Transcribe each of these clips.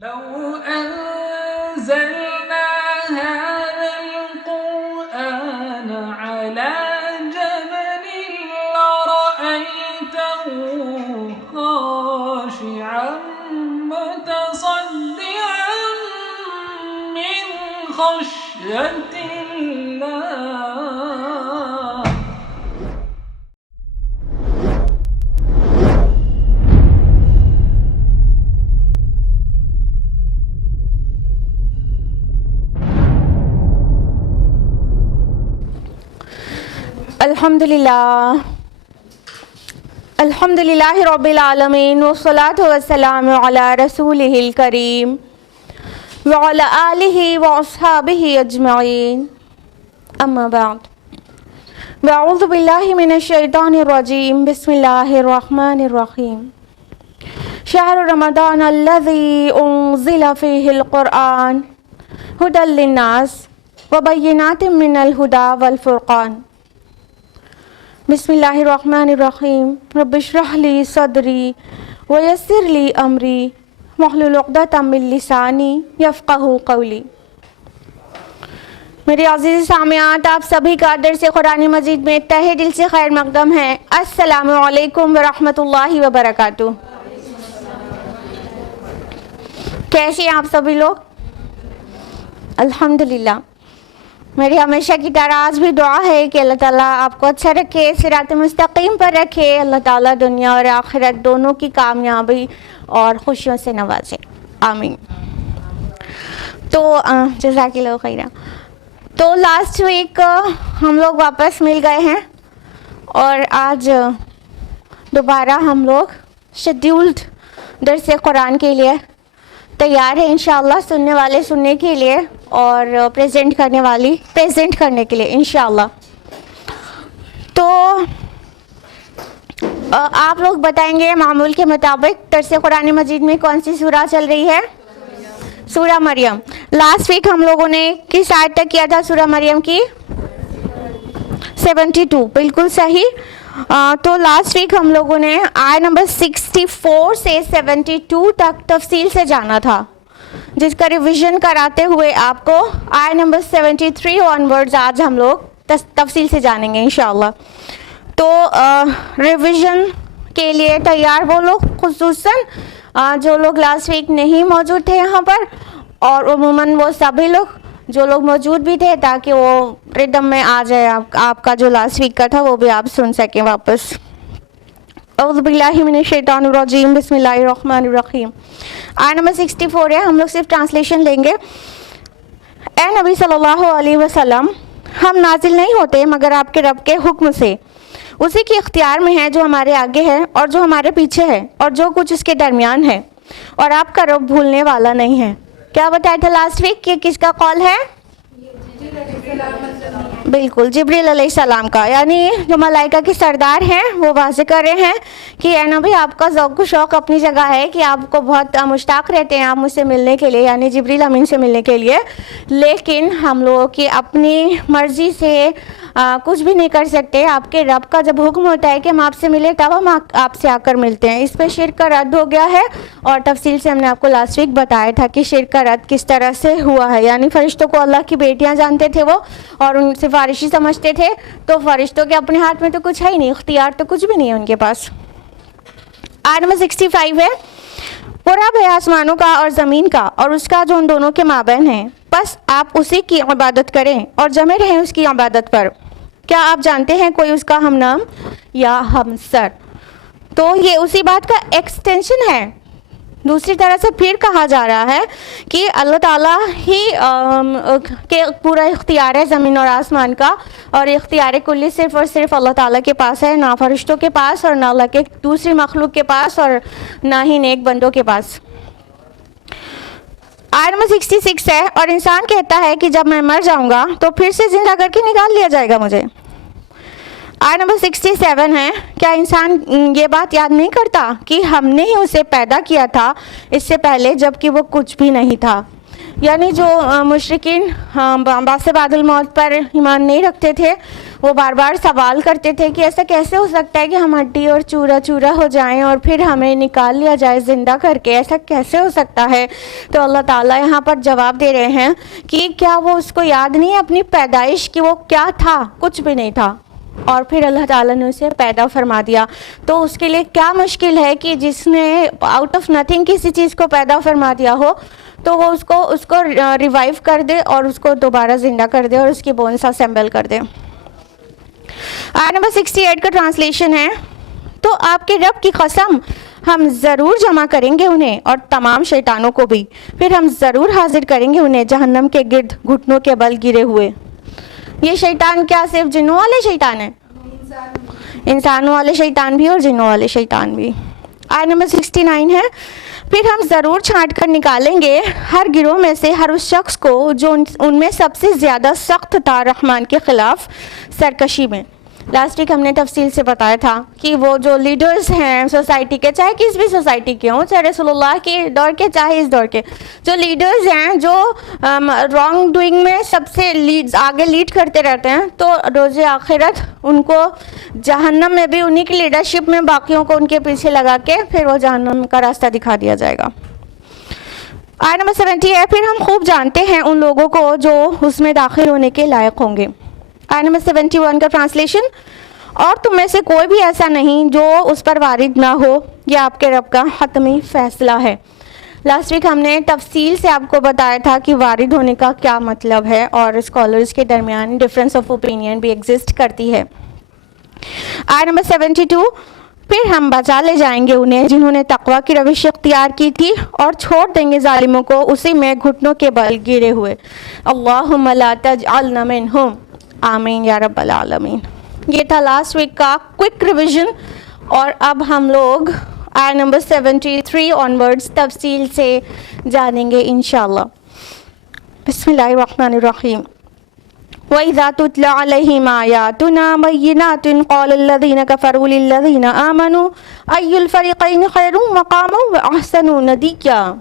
لو أنزلنا هذا القرآن على جبل لرأيته خاشعا متصدعا من خشية الله. الحمدللہ رب العالمین والصلاة والسلام علی رسولہ الکریم وعلی آلہ واصحابہ اجمعین اما بعد اعوذ باللہ من الشیطان الرجیم بسم اللہ الرحمن الرحیم شہر رمضان الذی انزل فیہ القرآن ھدی للناس وبینات من الھدی والفرقان. بسم اللہ الرحمن الرحیم رب اشرح لی صدری ویسر لی امری واحلل عقدۃ من لسانی یفقہوا قولی. میرے عزیز سامعات، آپ سبھی کا درس قرآن مجید میں تہہ دل سے خیر مقدم ہے. السلام علیکم ورحمۃ اللہ وبرکاتہ. کیسے ہیں آپ سبھی لوگ؟ الحمدللہ. میری ہمیشہ کی طرح آج بھی دعا ہے کہ اللہ تعالیٰ آپ کو اچھا رکھے، صراط مستقیم پر رکھے. اللہ تعالیٰ دنیا اور آخرت دونوں کی کامیابی اور خوشیوں سے نوازے. آمین. تو جزاک اللہ خیرہ. تو لاسٹ ویک ہم لوگ واپس مل گئے ہیں اور آج دوبارہ ہم لوگ شیڈیولڈ درس قرآن کے لیے تیار ہے انشاءاللہ. سننے والے سننے کے لیے اور پریزنٹ کرنے والی پریزنٹ کرنے کے لیے انشاءاللہ. تو آپ لوگ بتائیں گے معمول کے مطابق درس قرآن مجید میں کون سی سورہ چل رہی ہے؟ سورہ مریم. لاسٹ ویک ہم لوگوں نے کس آیت تک کیا تھا سورہ مریم کی؟ 72. بالکل صحیح. تو لاسٹ ویک ہم لوگوں نے آیت نمبر 64 سے 72 تک تفصیل سے جانا تھا، جس کا ریویژن کراتے ہوئے آپ کو آیت نمبر 73 آنورڈز آج ہم لوگ تفصیل سے جانیں گے انشاءاللہ. تو ریویژن کے لیے تیار وہ لوگ، خصوصاً جو لوگ لاسٹ ویک نہیں موجود تھے یہاں پر، اور عموماً وہ سبھی لوگ جو لوگ موجود بھی تھے، تاکہ وہ ردم میں آ جائے آپ کا جو لاسٹ ویک کا تھا وہ بھی آپ سن سکیں واپس. اعوذ باللہ من الشیطان الرجیم بسم اللہ الرحمن الرحیم. آیت نمبر 64 ہے. ہم لوگ صرف ٹرانسلیشن لیں گے. اے نبی صلی اللہ علیہ وسلم، ہم نازل نہیں ہوتے مگر آپ کے رب کے حکم سے. اسی کے اختیار میں ہے جو ہمارے آگے ہے اور جو ہمارے پیچھے ہے اور جو کچھ اس کے درمیان ہے، اور آپ کا رب بھولنے والا نہیں ہے. کیا بتایا تھا لاسٹ ویک کہ کس کا قول ہے؟ بالکل جبریل علیہ السلام کا، یعنی جو ملائکہ کے سردار ہیں وہ واضح کر رہے ہیں کہ اے نبی، آپ کا ذوق و شوق اپنی جگہ ہے کہ آپ کو بہت مشتاق رہتے ہیں آپ مجھ سے ملنے کے لیے، یعنی جبریل امین سے ملنے کے لیے، لیکن ہم لوگوں کی اپنی مرضی سے کچھ بھی نہیں کر سکتے. آپ کے رب کا جب حکم ہوتا ہے کہ ہم آپ سے ملیں تب ہم آپ سے آ کر ملتے ہیں. اس پہ شرک کا رد ہو گیا ہے، اور تفصیل سے ہم نے آپ کو لاسٹ ویک بتایا تھا کہ شرک کا رد کس طرح سے ہوا ہے. یعنی فرشتوں کو اللہ کی بیٹیاں جانتے تھے وہ، اور ان سفارشی سمجھتے تھے. تو فرشتوں کے اپنے ہاتھ میں تو کچھ ہے ہی نہیں، اختیار تو کچھ بھی نہیں ہے ان کے پاس. آیت نمبر 65 ہے. پورا ہے آسمانوں کا اور زمین کا اور اس کا جو ان دونوں کے مابین ہے، بس آپ اسی کی عبادت کریں اور جمے رہیں اس کی عبادت پر. کیا آپ جانتے ہیں کوئی اس کا ہم نام یا ہم سر؟ تو یہ اسی بات کا ایکسٹینشن ہے. دوسری طرح سے پھر کہا جا رہا ہے کہ اللہ تعالیٰ ہی کے پورا اختیار ہے زمین اور آسمان کا، اور اختیار کلی صرف اور صرف اللہ تعالیٰ کے پاس ہے، نہ فرشتوں کے پاس اور نہ اللہ کے دوسری مخلوق کے پاس اور نہ ہی نیک بندوں کے پاس. آیت نمبر 66 ہے. اور انسان کہتا ہے کہ جب میں مر جاؤں گا تو پھر سے زندہ کر کے نکال لیا جائے گا مجھے. آیت نمبر 67 ہے. کیا انسان یہ بات یاد نہیں کرتا کہ ہم نے ہی اسے پیدا کیا تھا اس سے پہلے جبکہ وہ کچھ بھی نہیں تھا؟ یعنی جو مشرکین بعث بعد الموت پر ایمان نہیں رکھتے تھے، وہ بار بار سوال کرتے تھے کہ ایسا کیسے ہو سکتا ہے کہ ہم ہڈی اور چورا چورا ہو جائیں اور پھر ہمیں نکال لیا جائے زندہ کر کے، ایسا کیسے ہو سکتا ہے؟ تو اللہ تعالیٰ یہاں پر جواب دے رہے ہیں کہ کیا وہ اس کو یاد نہیں ہے اپنی پیدائش کی؟ وہ کیا تھا؟ کچھ بھی نہیں تھا، اور پھر اللہ تعالیٰ نے اسے پیدا فرما دیا۔ تو اس کے لیے کیا مشکل ہے کہ جس نے آؤٹ آف نتھنگ کسی چیز کو پیدا فرما دیا ہو تو وہ اس کو ریوائیو کر دے اور اس کو دوبارہ زندہ کر دے اور اس کی بونس اسمبل کر دے۔ آیت نمبر 68 کا ٹرانسلیشن ہے، تو آپ کے رب کی قسم ہم ضرور جمع کریں گے انہیں اور تمام شیطانوں کو بھی، پھر ہم ضرور حاضر کریں گے انہیں جہنم کے گرد گھٹنوں کے بل گرے ہوئے۔ یہ شیطان کیا صرف جنوں والے شیطان ہیں؟ انسانوں والے شیطان بھی اور جنوں والے شیطان بھی۔ آیت نمبر 69 ہے، پھر ہم ضرور چھانٹ کر نکالیں گے ہر گروہ میں سے ہر اس شخص کو جو ان میں سب سے زیادہ سخت تھا رحمان کے خلاف سرکشی میں۔ لاسٹ ویک ہم نے تفصیل سے بتایا تھا کہ وہ جو لیڈرز ہیں سوسائٹی کے، چاہے کس بھی سوسائٹی کے ہوں، چاہے رسول اللہ کے دور کے چاہے اس دور کے، جو لیڈرز ہیں جو رانگ ڈوئنگ میں سب سے آگے لیڈ کرتے رہتے ہیں، تو روز آخرت ان کو جہنم میں بھی انہی کی لیڈرشپ میں باقیوں کو ان کے پیچھے لگا کے پھر وہ جہنم کا راستہ دکھا دیا جائے گا۔ آیت نمبر 70 ہے، پھر ہم خوب جانتے ہیں ان لوگوں کو جو اس میں داخل ہونے کے لائق ہوں گے۔ آیت نمبر 71 کا ٹرانسلیشن، اور تم میں سے کوئی بھی ایسا نہیں جو اس پر وارد نہ ہو، یہ آپ کے رب کا حتمی فیصلہ ہے۔ لاسٹ ویک ہم نے تفصیل سے آپ کو بتایا تھا کہ وارد ہونے کا کیا مطلب ہے، اور اسکالرز کے درمیان ڈفرینس آف اوپینین بھی ایگزسٹ کرتی ہے۔ آیت نمبر 72، پھر ہم بچا لے جائیں گے انہیں جنہوں نے تقوی کی روش اختیار کی تھی، اور چھوڑ دیں گے ظالموں کو اسی میں گھٹنوں کے بل گرے ہوئے۔ اللہم لا تجعلنا منہم، آمین یا رب العالمین۔ یہ تھا لاسٹ ویک کا کوئک ریویژن، اور اب ہم لوگ آیت نمبر 73 آنورڈز تفصیل سے جانیں گے انشاءاللہ۔ بسم اللہ الرحمن الرحیم۔ وَإِذَا تُتْلَى عَلَيْهِمْ آيَاتُنَا بَيِّنَاتٍ قَالَ الَّذِينَ كَفَرُوا لِلَّذِينَ آمَنُوا أَيُّ الْفَرِيقَيْنِ خَيْرٌ مَقَامًا وَأَحْسَنُ نَدِيًّا۔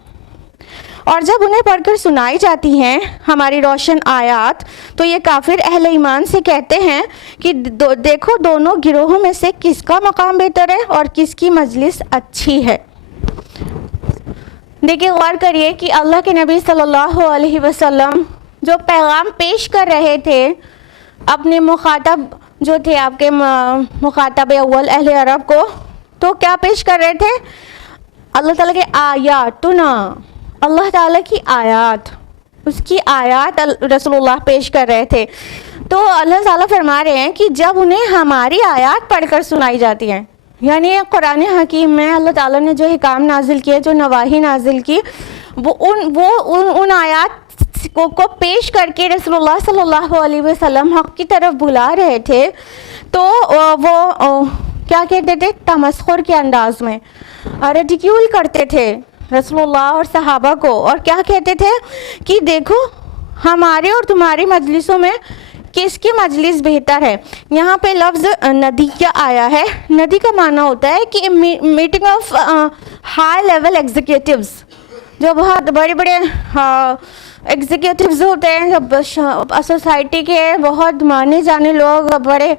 اور جب انہیں پڑھ کر سنائی جاتی ہیں ہماری روشن آیات تو یہ کافر اہل ایمان سے کہتے ہیں کہ دیکھو دونوں گروہوں میں سے کس کا مقام بہتر ہے اور کس کی مجلس اچھی ہے۔ دیکھیں، غور کریے کہ اللہ کے نبی صلی اللہ علیہ وسلم جو پیغام پیش کر رہے تھے اپنے مخاطب جو تھے آپ کے مخاطب اول اہل عرب کو، تو کیا پیش کر رہے تھے؟ اللہ تعالیٰ کے آیاتنا، اللہ تعالیٰ کی آیات، اس کی آیات رسول اللہ پیش کر رہے تھے۔ تو اللہ تعالیٰ فرما رہے ہیں کہ جب انہیں ہماری آیات پڑھ کر سنائی جاتی ہیں، یعنی قرآن حکیم میں اللہ تعالیٰ نے جو حکام نازل کیے، جو نواہی نازل کی، وہ ان آیات کو پیش کر کے رسول اللہ صلی اللہ علیہ وسلم حق کی طرف بلا رہے تھے، تو وہ کیا کہتے تھے؟ تمسخر کے انداز میں ریڈیکیول کرتے تھے رسول اللہ اور صحابہ کو، اور کیا کہتے تھے کہ دیکھو ہمارے اور تمہاری مجلسوں میں کس کی مجلس بہتر ہے۔ یہاں پہ لفظ ندی کیا آیا ہے؟ ندی کا معنی ہوتا ہے کہ meeting of high level executives, جو بہت بڑے بڑے ایگزیکٹیوز ہوتے ہیں، جب سوسائٹی کے بہت مانے جانے لوگ، بڑے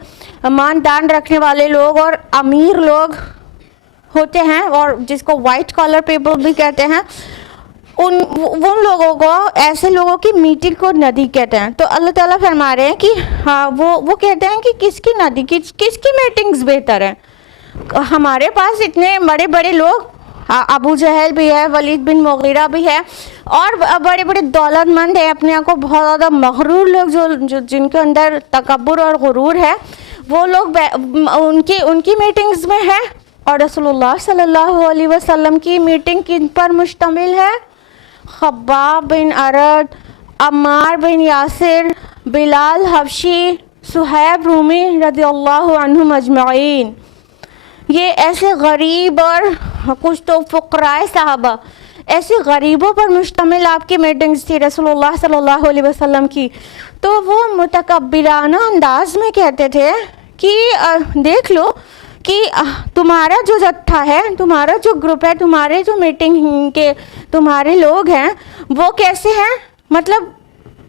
مان دان رکھنے والے لوگ اور امیر لوگ ہوتے ہیں، اور جس کو وائٹ کالر پیپل بھی کہتے ہیں، ان لوگوں کو، ایسے لوگوں کی میٹنگ کو ندی کہتے ہیں۔ تو اللہ تعالیٰ فرما رہے ہیں کہ ہاں وہ کہتے ہیں کہ کس کی ندی، کس کی میٹنگز بہتر ہیں۔ ہمارے پاس اتنے بڑے بڑے لوگ، ابو جہل بھی ہے، ولید بن مغیرہ بھی ہے، اور بڑے بڑے دولت مند ہیں، اپنے آپ کو بہت زیادہ مغرور لوگ، جو جن کے اندر تکبر اور غرور ہے، وہ لوگ ان کی میٹنگز میں ہے۔ اور رسول اللہ صلی اللہ علیہ وسلم کی میٹنگ کن پر مشتمل ہے؟ خباب بن ارد، عمار بن یاسر، بلال حبشی، صہیب رومی رضی اللہ عنہم اجمعین۔ یہ ایسے غریب اور کچھ تو فقراء صحابہ، ایسے غریبوں پر مشتمل آپ کی میٹنگز تھی رسول اللہ صلی اللہ علیہ وسلم کی۔ تو وہ متکبرانہ انداز میں کہتے تھے کہ دیکھ لو کہ تمہارا جو جتھا ہے، تمہارا جو گروپ ہے، تمہارے جو میٹنگ کے تمہارے لوگ ہیں، وہ کیسے ہیں؟ مطلب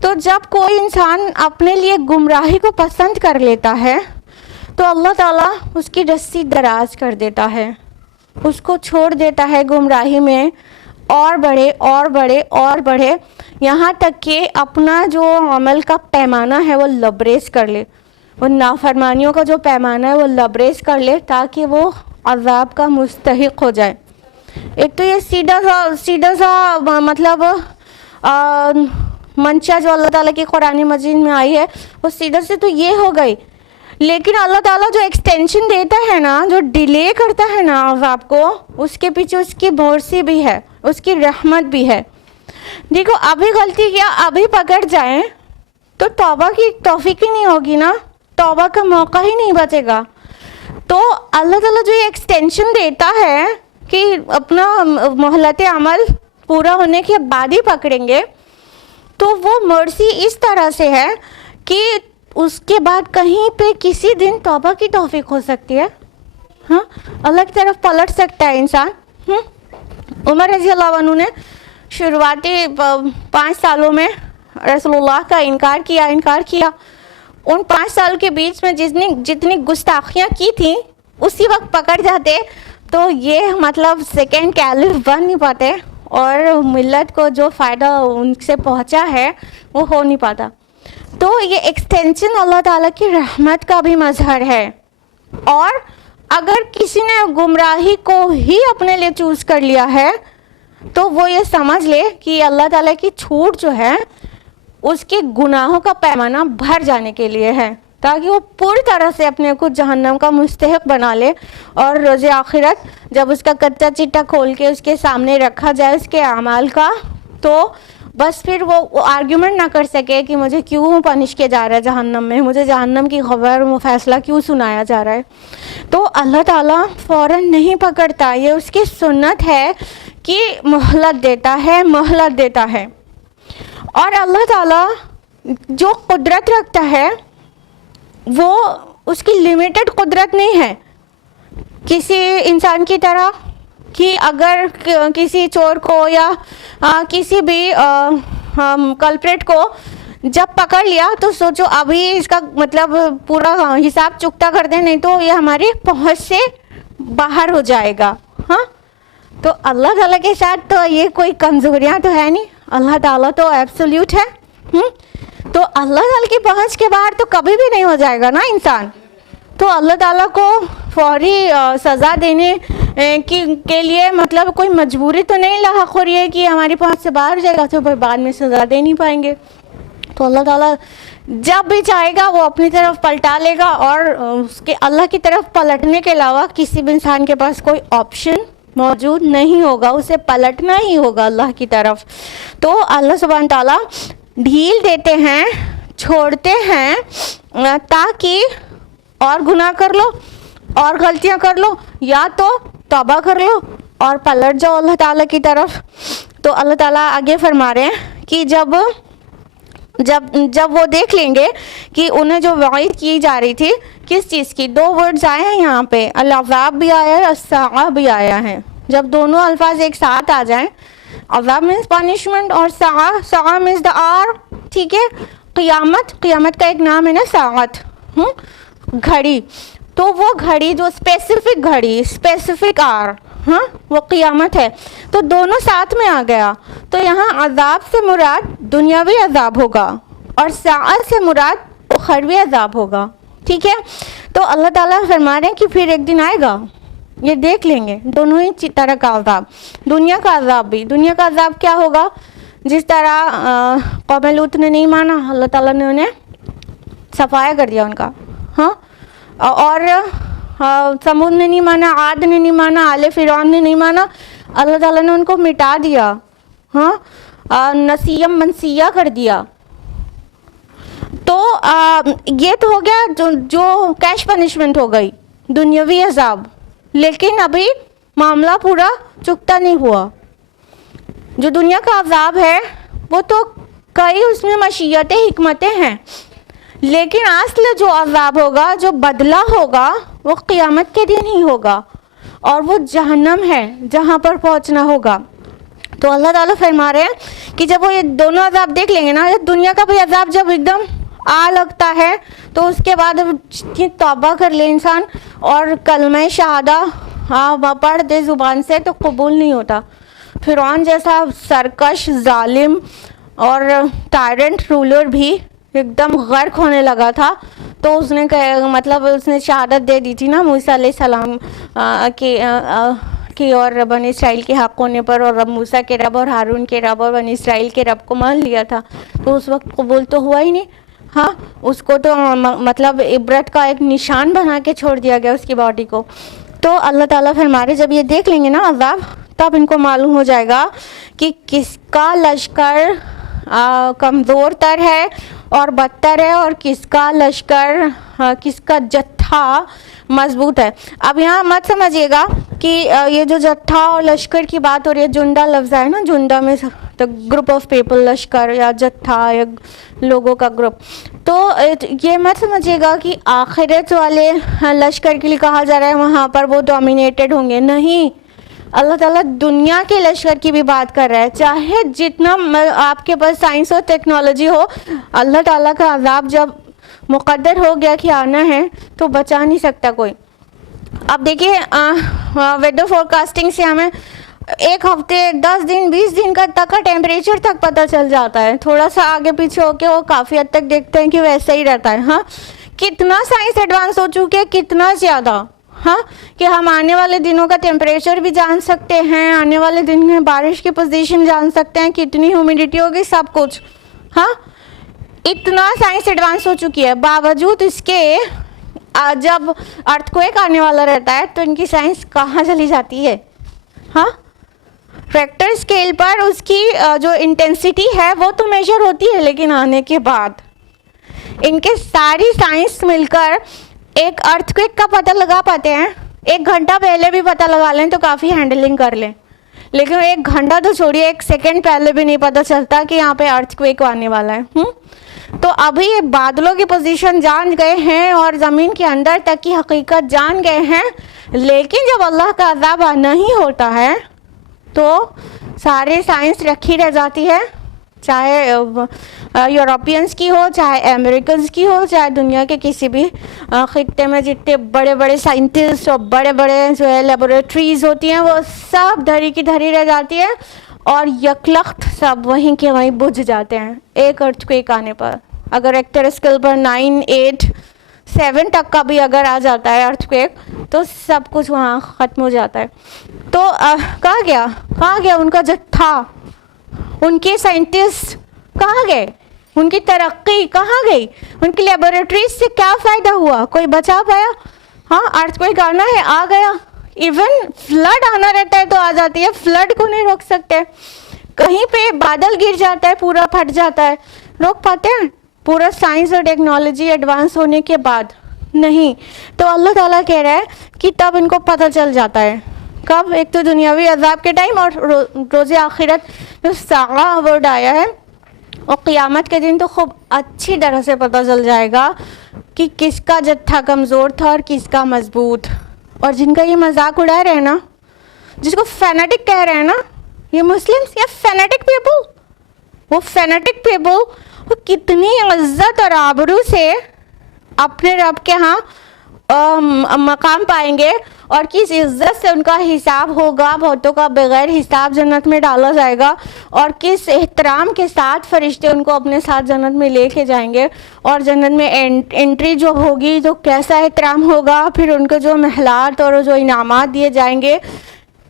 تو جب کوئی انسان اپنے لیے گمراہی کو پسند کر لیتا ہے تو اللہ تعالیٰ اس کی رسی دراز کر دیتا ہے، اس کو چھوڑ دیتا ہے گمراہی میں، اور بڑھے اور بڑھے اور بڑھے، یہاں تک کہ اپنا جو عمل کا پیمانہ ہے وہ لبریز کر لے، وہ نافرمانیوں کا جو پیمانہ ہے وہ لبریز کر لے تاکہ وہ عذاب کا مستحق ہو جائے۔ ایک تو یہ سیدھا سا مطلب منشا جو اللہ تعالیٰ کی قرآن مجید میں آئی ہے وہ سیدھا سے تو یہ ہو گئی، لیکن اللہ تعالیٰ جو ایکسٹینشن دیتا ہے نا، جو ڈیلے کرتا ہے نا عذاب کو، اس کے پیچھے اس کی مرسی بھی ہے، اس کی رحمت بھی ہے۔ دیکھو ابھی غلطی کیا، ابھی پکڑ جائیں تو توبہ کی توفیق ہی نہیں ہوگی نا، توبہ کا موقع ہی نہیں بچے گا۔ تو اللہ تعالیٰ جو یہ ایکسٹینشن دیتا ہے کہ اپنا مہلت عمل پورا ہونے کے بعد ہی پکڑیں گے، تو وہ مرسی اس طرح سے ہے کہ اس کے بعد کہیں پہ کسی دن توبہ کی توفیق ہو سکتی ہے، ہاں اللہ کی طرف پلٹ سکتا ہے انسان۔ عمر رضی اللہ عنہ نے شروعاتی 5 سالوں میں رسول اللہ کا انکار کیا۔ ان 5 سال کے بیچ میں جتنی گستاخیاں کی تھیں اسی وقت پکڑ جاتے تو یہ مطلب سیکنڈ کیلف بن نہیں پاتے، اور ملت کو جو فائدہ ان سے پہنچا ہے وہ ہو نہیں پاتا۔ تو یہ ایکسٹینشن اللہ تعالیٰ کی رحمت کا بھی مظہر ہے، اور اگر کسی نے گمراہی کو ہی اپنے لیے چوز کر لیا ہے تو وہ یہ سمجھ لے کہ اللہ تعالیٰ کی چھوٹ جو ہے اس کے گناہوں کا پیمانہ بھر جانے کے لیے ہے، تاکہ وہ پوری طرح سے اپنے کو جہنم کا مستحق بنا لے، اور روز آخرت جب اس کا کچا چٹا کھول کے اس کے سامنے رکھا جائے اس کے اعمال کا، تو بس پھر وہ آرگیومنٹ نہ کر سکے کہ مجھے کیوں پنش کیا جا رہا ہے جہنم میں، مجھے جہنم کی خبر فیصلہ کیوں سنایا جا رہا ہے۔ تو اللہ تعالیٰ فوراً نہیں پکڑتا، یہ اس کی سنت ہے کہ مہلت دیتا ہے۔ اور اللہ تعالیٰ جو قدرت رکھتا ہے وہ اس کی لمیٹڈ قدرت نہیں ہے کسی انسان کی طرح، کہ اگر کسی چور کو یا کسی بھی کلپریٹ کو جب پکڑ لیا تو سوچو ابھی اس کا مطلب پورا حساب چکتا کر دیں، نہیں تو یہ ہماری پہنچ سے باہر ہو جائے گا۔ ہاں تو اللہ تعالیٰ کے ساتھ تو یہ کوئی کمزوریاں تو ہے نہیں، اللہ تعالیٰ تو ایبسولیوٹ ہے۔ تو اللہ تعالیٰ کی پہنچ کے باہر تو کبھی بھی نہیں ہو جائے گا نا انسان۔ تو اللہ تعالیٰ کو فوری سزا دینے کے لیے مطلب کوئی مجبوری تو نہیں لاحق ہو رہی ہے کہ ہماری پہنچ سے باہر جائے گا تو پھر بعد میں سزا دے نہیں پائیں گے۔ تو اللہ تعالیٰ جب بھی چاہے گا وہ اپنی طرف پلٹا لے گا، اور اس کے اللہ کی طرف پلٹنے کے علاوہ کسی بھی انسان کے پاس کوئی آپشن موجود نہیں ہوگا، اسے پلٹنا ہی ہوگا اللہ کی طرف۔ تو اللہ سبحانہ تعالیٰ ڈھیل دیتے ہیں، چھوڑتے ہیں تاکہ اور گناہ کر لو اور غلطیاں کر لو، یا تو توبہ کر لو اور پلٹ جاؤ اللہ تعالیٰ کی طرف۔ تو اللہ تعالیٰ آگے فرما رہے ہیں کہ جب وہ دیکھ لیں گے کہ انہیں جو وعید کی جا رہی تھی کس چیز کی، 2 ورڈز آئے ہیں یہاں پہ، العذاب بھی آیا ہے، الساعہ بھی آیا ہے۔ جب دونوں الفاظ ایک ساتھ آ جائیں، عذاب مینس پنشمنٹ اور ساعہ مینس دا آر، ٹھیک ہے، قیامت کا ایک نام ہے نا ساعت، گھڑی، تو وہ گھڑی جو اسپیسیفک آر، ہاں وہ قیامت ہے، تو دونوں ساتھ میں آ گیا۔ تو یہاں عذاب سے مراد دنیاوی عذاب ہوگا اور ساعت سے مراد اخروی عذاب ہوگا، ٹھیک ہے۔ تو اللہ تعالیٰ فرما رہے ہیں کہ پھر ایک دن آئے گا، یہ دیکھ لیں گے دونوں ہی طرح کا عذاب، دنیا کا عذاب بھی۔ دنیا کا عذاب کیا ہوگا؟ جس طرح قوم لوط نے نہیں مانا، اللہ تعالیٰ نے انہیں صفایا کر دیا ان کا، ہاں، اور سمود نے نہیں مانا، عاد نے نہیں مانا، آل فرعون نے نہیں مانا، اللہ تعالیٰ نے ان کو مٹا دیا، ہاں، نسیم منسیہ کر دیا۔ تو یہ تو ہو گیا جو کیش پنشمنٹ ہو گئی، دنیاوی عذاب، لیکن ابھی معاملہ پورا چکتا نہیں ہوا۔ جو دنیا کا عذاب ہے وہ تو کئی اس میں مشیتیں حکمتیں ہیں، لیکن اصل جو عذاب ہوگا، جو بدلہ ہوگا، وہ قیامت کے دن ہی ہوگا، اور وہ جہنم ہے جہاں پر پہنچنا ہوگا۔ تو اللہ تعالیٰ فرما رہے ہیں کہ جب وہ یہ دونوں عذاب دیکھ لیں گے نا, دنیا کا بھی عذاب جب ایک دم آ لگتا ہے تو اس کے بعد جتنی توبہ کر لے انسان اور کلمہ شہادہ پڑھ دے زبان سے تو قبول نہیں ہوتا. فرعون جیسا سرکش ظالم اور ٹائرنٹ رولر بھی ایک دم غرق ہونے لگا تھا, تو اس نے مطلب اس نے شہادت دے دی تھی نا موسیٰ علیہ السلام کی اور بنی اسرائیل کے حق ہونے پر, اور رب موسیٰ کے رب اور ہارون کے رب اور بنی اسرائیل کے رب کو مان لیا تھا, تو اس وقت قبول تو ہوا ہی نہیں. ہاں, اس کو تو مطلب عبرت کا ایک نشان بنا کے چھوڑ دیا گیا اس کی باڈی کو. تو اللہ تعالیٰ فرمارے جب یہ دیکھ لیں گے نا عذاب, تب ان کو معلوم ہو جائے گا کہ کس کا لشکر کمزور تر ہے اور بدتر ہے, اور کس کا لشکر کس کا جتھا مضبوط ہے. اب یہاں مت سمجھیے گا کہ یہ جو جتھا اور لشکر کی بات ہو رہی ہے, جنڈا لفظ ہے نا, جنڈا میں گروپ آف پیپل, لشکر یا جتھا یا لوگوں کا گروپ. تو یہ مت سمجھیے گا کہ آخرت والے لشکر کے لیے کہا جا رہا ہے وہاں پر وہ ڈومینیٹڈ ہوں گے, نہیں. اللہ تعالیٰ دنیا کے لشکر کی بھی بات کر رہا ہے. چاہے جتنا آپ کے پاس سائنس اور ٹیکنالوجی ہو, اللہ تعالیٰ کا عذاب جب مقدر ہو گیا کہ آنا ہے تو بچا نہیں سکتا کوئی. اب دیکھیے ویدر فورکاسٹنگ سے ہمیں ایک ہفتے 10 دن 20 دن کا تک کا ٹیمپریچر تک پتہ چل جاتا ہے. تھوڑا سا آگے پیچھے ہو کے وہ کافی حد تک دیکھتے ہیں کہ ویسا ہی رہتا ہے. ہاں, کتنا سائنس ایڈوانس ہو چکے ہیں, کتنا زیادہ. ہاں, کہ ہم آنے والے دنوں کا ٹیمپریچر بھی جان سکتے ہیں, آنے والے دن میں بارش کی پوزیشن جان سکتے ہیں, کتنی ہیومیڈیٹی ہوگی, سب کچھ. ہاں, اتنا سائنس ایڈوانس ہو چکی ہے. باوجود اس کے جب ارتھ کویک آنے والا رہتا ہے تو ان کی سائنس کہاں چلی جاتی ہے. ہاں, ریکٹر اسکیل پر اس کی جو انٹینسٹی ہے وہ تو میجر ہوتی ہے, لیکن آنے کے بعد ان کے ساری سائنس مل کر ایک ارتھ کویک کا پتہ لگا پاتے ہیں. 1 گھنٹہ پہلے بھی پتہ لگا لیں تو کافی ہینڈلنگ کر لیں, لیکن 1 گھنٹہ تو چھوڑیے, 1 سیکنڈ پہلے بھی نہیں پتہ چلتا کہ یہاں پہ ارتھ کویک آنے والا ہے. تو ابھی یہ بادلوں کی پوزیشن جان گئے ہیں اور زمین کے اندر تک کی حقیقت جان گئے ہیں, لیکن جب اللہ کا عذاب نہیں ہوتا ہے تو سارے سائنس رکھی رہ جاتی ہے, چاہے یورپینس کی ہو, چاہے امریکنس کی ہو, چاہے دنیا کے کسی بھی خطے میں جتنے بڑے بڑے سائنٹسٹ اور بڑے بڑے جو ہے لیبورٹریز ہوتی ہیں وہ سب دھری کی دھری رہ جاتی ہے, اور یکلخت سب وہیں کے وہیں بجھ جاتے ہیں ایک ارتھ کویک آنے پر. اگر ریکٹر اسکیل پر 9, 8, 7 تک کا بھی اگر آ جاتا ہے ارتھ کویک تو سب کچھ وہاں ختم ہو جاتا ہے. تو کہاں گیا ان کا جتھا, ان کے سائنٹسٹ کہاں گئے, ان کی ترقی کہاں گئی, ان کی لیبورٹریز سے کیا فائدہ ہوا, کوئی بچا پایا؟ ہاں, ارتھ کویک آنا ہے, آ گیا. ایون فلڈ آنا رہتا ہے تو آ جاتی ہے, فلڈ کو نہیں روک سکتے. کہیں پہ بادل گر جاتا ہے, پورا پھٹ جاتا ہے, روک پاتے ہیں؟ پورا سائنس اور ٹیکنالوجی ایڈوانس ہونے کے بعد نہیں. تو اللہ تعالیٰ کہہ رہا ہے کہ تب ان کو پتہ چل جاتا ہے. کب؟ ایک تو دنیاوی عذاب کے ٹائم, اور روز آخرت جو ساعہ ورڈ آیا ہے, اور قیامت کے دن تو خوب اچھی طرح سے پتہ چل جائے گا کہ کس کا جتھا کمزور تھا اور کس کا مضبوط. اور جن کا یہ مذاق اڑا رہے ہیں نا, جس کو فینیٹک کہہ رہے ہیں نا, یہ مسلمس یا فینیٹک پیپل, وہ فینیٹک پیپل وہ کتنی عزت اور آبرو سے اپنے رب کے ہاں مقام پائیں گے, اور کس عزت سے ان کا حساب ہوگا, بہتوں کا بغیر حساب جنت میں ڈالا جائے گا, اور کس احترام کے ساتھ فرشتے ان کو اپنے ساتھ جنت میں لے کے جائیں گے, اور جنت میں انٹری جو ہوگی تو کیسا احترام ہوگا, پھر ان کو جو محلات اور جو انعامات دیے جائیں گے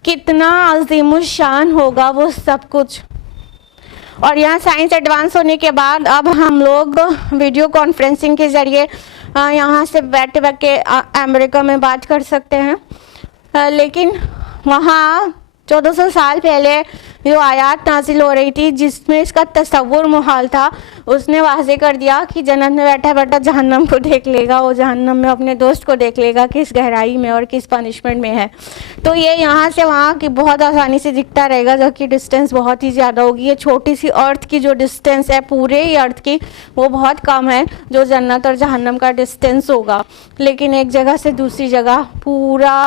کتنا عظیم الشان ہوگا وہ سب کچھ. اور یہاں سائنس ایڈوانس ہونے کے بعد اب ہم لوگ ویڈیو کانفرنسنگ کے ذریعے یہاں سے بیٹھ کے امریکہ میں بات کر سکتے ہیں, لیکن وہاں 1400 سال پہلے جو آیات نازل ہو رہی تھی جس میں اس کا تصور محال تھا, اس نے واضح کر دیا کہ جنت میں بیٹھا بیٹھا جہنم کو دیکھ لے گا, وہ جہنم میں اپنے دوست کو دیکھ لے گا کس گہرائی میں اور کس پنشمنٹ میں ہے. تو یہ یہاں سے وہاں کی بہت آسانی سے دکھتا رہے گا, جبکہ ڈسٹینس بہت ہی زیادہ ہوگی. یہ چھوٹی سی ارتھ کی جو ڈسٹینس ہے پورے ہی ارتھ کی وہ بہت کم ہے جو جنت اور جہنم کا ڈسٹینس ہوگا, لیکن ایک جگہ سے دوسری جگہ پورا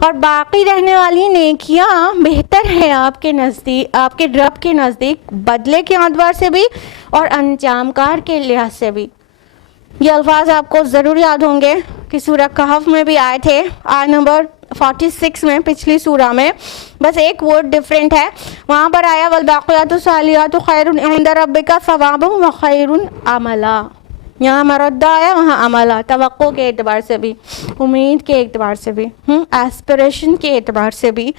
اور باقی رہنے والی نیکیاں بہتر ہیں آپ کے نزدیک، آپ کے رب کے نزدیک، بدلے کے اعتبار سے بھی اور انجام کار کے لحاظ سے بھی۔ یہ الفاظ آپ کو ضرور یاد ہوں گے کہ سورہ کہف میں بھی آئے تھے، آیت نمبر 46 میں، پچھلی سورہ میں، بس ایک ورڈ ڈفرینٹ ہے۔ وہاں پر آیا والباقیات الصالحات خیر عند ربک ثوابا وخیر عملا، یہاں مرد آیا، وہاں عملہ، توقع کے اعتبار سے بھی، امید کے اعتبار سے بھی، ایسپریشن کے اعتبار سے بھی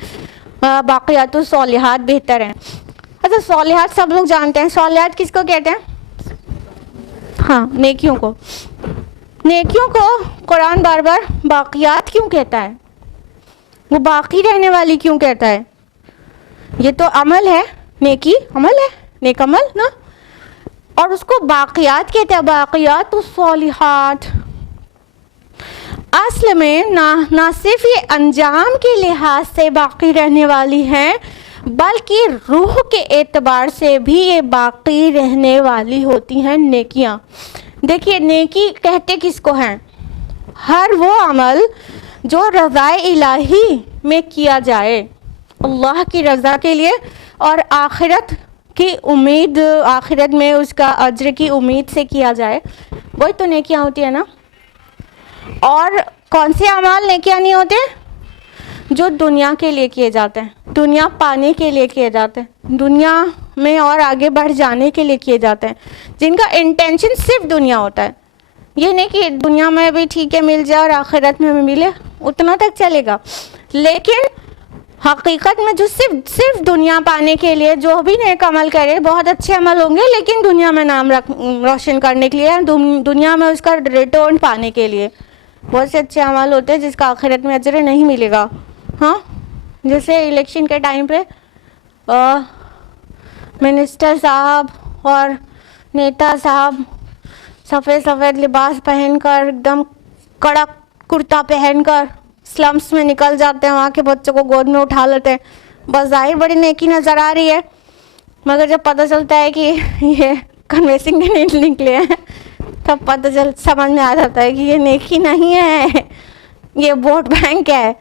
باقیات الصالحات بہتر ہیں۔ اچھا صالحات سب لوگ جانتے ہیں، صالحات کس کو کہتے ہیں؟ ہاں نیکیوں کو۔ نیکیوں کو قرآن بار بار باقیات کیوں کہتا ہے؟ وہ باقی رہنے والی کیوں کہتا ہے؟ یہ تو عمل ہے، نیکی عمل ہے، نیک عمل نا، اور اس کو باقیات کہتے ہیں، باقیات الصالحات۔ اصل میں نہ صرف یہ انجام کے لحاظ سے باقی رہنے والی ہیں، بلکہ روح کے اعتبار سے بھی یہ باقی رہنے والی ہوتی ہیں نیکیاں۔ دیکھیے نیکی کہتے کس کو ہیں؟ ہر وہ عمل جو رضا الہی میں کیا جائے، اللہ کی رضا کے لیے اور آخرت کی امید، آخرت میں اس کا اجر کی امید سے کیا جائے، وہی تو نیکیاں ہوتی ہیں نا۔ اور کون سے اعمال نیکیاں نہیں ہوتے؟ جو دنیا کے لیے کیے جاتے ہیں، دنیا پانے کے لیے کیے جاتے ہیں، دنیا میں اور آگے بڑھ جانے کے لیے کیے جاتے ہیں، جن کا انٹینشن صرف دنیا ہوتا ہے۔ یہ نہیں کہ دنیا میں بھی ٹھیک ہے مل جائے اور آخرت میں بھی ملے، اتنا تک چلے گا، لیکن حقیقت میں جو صرف دنیا پانے کے لیے جو بھی نیک عمل کرے، بہت اچھے عمل ہوں گے لیکن دنیا میں نام روشن کرنے کے لیے، دنیا میں اس کا ریٹرن پانے کے لیے، بہت سے اچھے عمل ہوتے ہیں جس کا آخرت میں اجر نہیں ملے گا۔ ہاں جیسے الیکشن کے ٹائم پہ منسٹر صاحب اور نیتا صاحب سفید لباس پہن کر، ایک دم کڑک کرتا پہن کر سلمس میں نکل جاتے ہیں، وہاں کے بچوں کو گود میں اٹھا لیتے ہیں، بس ظاہر بڑی نیکی نظر آ رہی ہے، مگر جب پتہ چلتا ہے کہ یہ کنوینسنگ کے نہیں نکلے ہیں، تب سمجھ میں آ جاتا ہے کہ یہ نیکی نہیں ہے، یہ ووٹ بینک ہے۔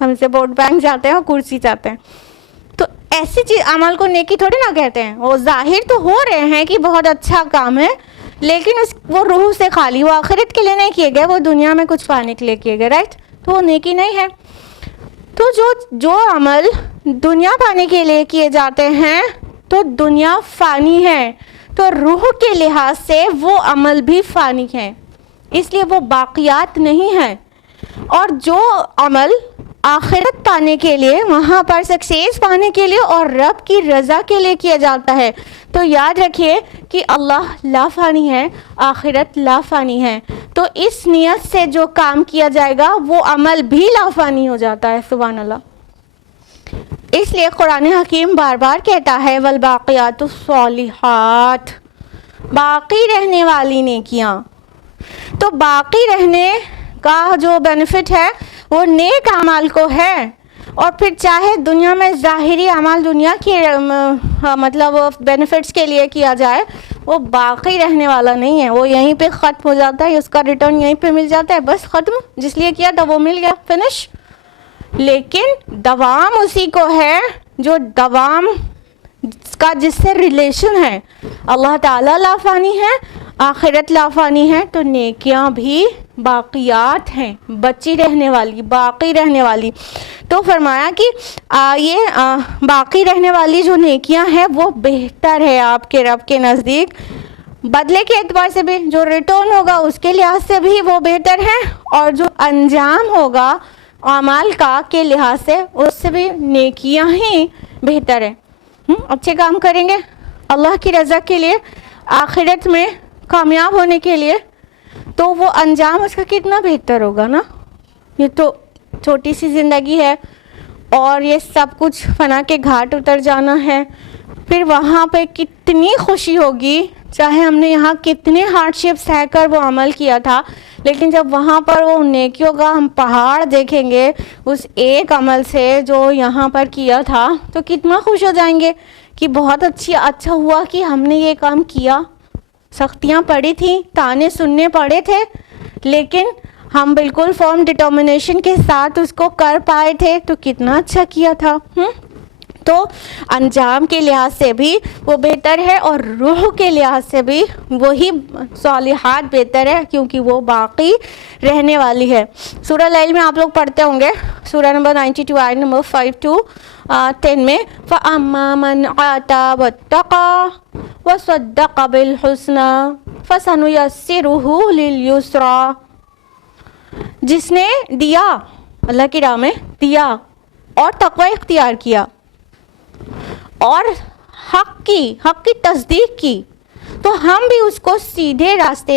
ہم سے ووٹ بینک جاتے ہیں اور کرسی چاہتے ہیں، تو ایسی چیز عمل کو نیکی تھوڑی نہ کہتے ہیں۔ وہ ظاہر تو ہو رہے ہیں کہ بہت اچھا کام ہے، لیکن وہ روح سے خالی، وہ آخرت کے لیے نہیں کیے گئے، وہ دنیا میں کچھ پانے کے لیے کیے گئے، رائٹ؟ تو وہ نیکی نہیں ہے۔ تو جو عمل دنیا پانے کے لیے کیے جاتے ہیں تو دنیا فانی ہے، تو روح کے لحاظ سے وہ عمل بھی فانی ہے، اس لیے وہ باقیات نہیں ہیں۔ اور جو عمل آخرت پانے کے لیے، وہاں پر سکسیس پانے کے لیے اور رب کی رضا کے لیے کیا جاتا ہے، تو یاد رکھیے کہ اللہ لا فانی ہے، آخرت لا فانی ہے، تو اس نیت سے جو کام کیا جائے گا وہ عمل بھی لا فانی ہو جاتا ہے۔ سبحان اللہ۔ اس لیے قرآن حکیم بار بار کہتا ہے والباقیات الصالحات، باقی رہنے والی نیکیاں۔ تو باقی رہنے کا جو بینیفٹ ہے وہ نیک اعمال کو ہے، اور پھر چاہے دنیا میں ظاہری اعمال دنیا کے مطلب بینیفٹس کے لیے کیا جائے، وہ باقی رہنے والا نہیں ہے، وہ یہیں پہ ختم ہو جاتا ہے، اس کا ریٹرن یہیں پہ مل جاتا ہے، بس ختم، جس لیے کیا تھا وہ مل گیا، فنش۔ لیکن دوام اسی کو ہے جو دوام کا جس سے ریلیشن ہے، اللہ تعالیٰ لا فانی ہے، آخرت لا فانی ہے، تو نیکیاں بھی باقیات ہیں، بچی رہنے والی، باقی رہنے والی۔ تو فرمایا کہ یہ باقی رہنے والی جو نیکیاں ہیں وہ بہتر ہے آپ کے رب کے نزدیک، بدلے کے اعتبار سے بھی، جو ریٹرن ہوگا اس کے لحاظ سے بھی وہ بہتر ہے، اور جو انجام ہوگا اعمال کا کے لحاظ سے اس سے بھی نیکیاں ہی بہتر ہیں۔ اچھے کام کریں گے اللہ کی رضا کے لیے، آخرت میں کامیاب ہونے کے لیے، تو وہ انجام اس کا کتنا بہتر ہوگا نا۔ یہ تو چھوٹی سی زندگی ہے اور یہ سب کچھ فنا کے گھاٹ اتر جانا ہے، پھر وہاں پہ کتنی خوشی ہوگی، چاہے ہم نے یہاں کتنے ہارڈ شپ سہ کر وہ عمل کیا تھا، لیکن جب وہاں پر وہ نیکیوں کا ہم پہاڑ دیکھیں گے اس ایک عمل سے جو یہاں پر کیا تھا، تو کتنا خوش ہو جائیں گے کہ بہت اچھا ہوا کہ ہم نے یہ کام کیا، سختیاں پڑی تھیں، تانے سننے پڑے تھے، لیکن ہم بالکل فارم ڈٹرمنیشن کے ساتھ اس کو کر پائے تھے تو کتنا اچھا کیا تھا. تو انجام کے لحاظ سے بھی وہ بہتر ہے اور روح کے لحاظ سے بھی وہی صالحات بہتر ہے کیونکہ وہ باقی رہنے والی ہے. سورہ لیل میں آپ لوگ پڑھتے ہوں گے, سورہ نمبر 92 آیت نمبر 5 to 10 میں فَأَمَّا مَنْ آتَى وَاتَّقَى وَصَدَّقَ بِالْحُسْنَى فَسَنُيَسِّرُهُ لِلْيُسْرَى. جس نے دیا, اللہ کی راہ میں دیا اور تقوی اختیار کیا اور حق کی تصدیق کی, تو ہم بھی اس کو سیدھے راستے,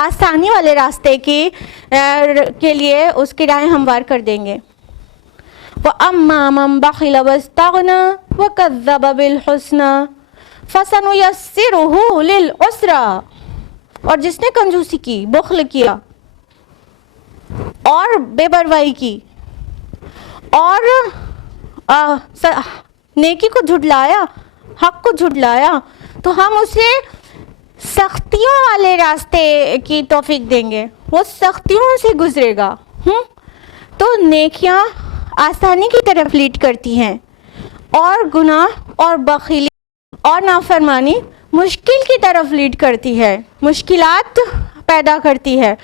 آسانی والے راستے کے لیے اس کی راہیں ہموار کر دیں گے. وَأَمَّا مَنْ بَخِلَ وَاسْتَغْنَى وَكَذَّبَ بِالْحُسْنَى فَسَنُيَسِّرُهُ لِلْعُسْرَى. اور جس نے کنجوسی کی, بخل کیا اور بے پرواہی کی اور نیکی کو جھٹلایا, حق کو جھٹلایا, تو ہم اسے سختیوں والے راستے کی توفیق دیں گے, وہ سختیوں سے گزرے گا. تو نیکیاں آسانی کی طرف لیڈ کرتی ہیں اور گناہ اور بخیلی اور نافرمانی مشکل کی طرف لیڈ کرتی ہے, مشکلات پیدا کرتی ہے.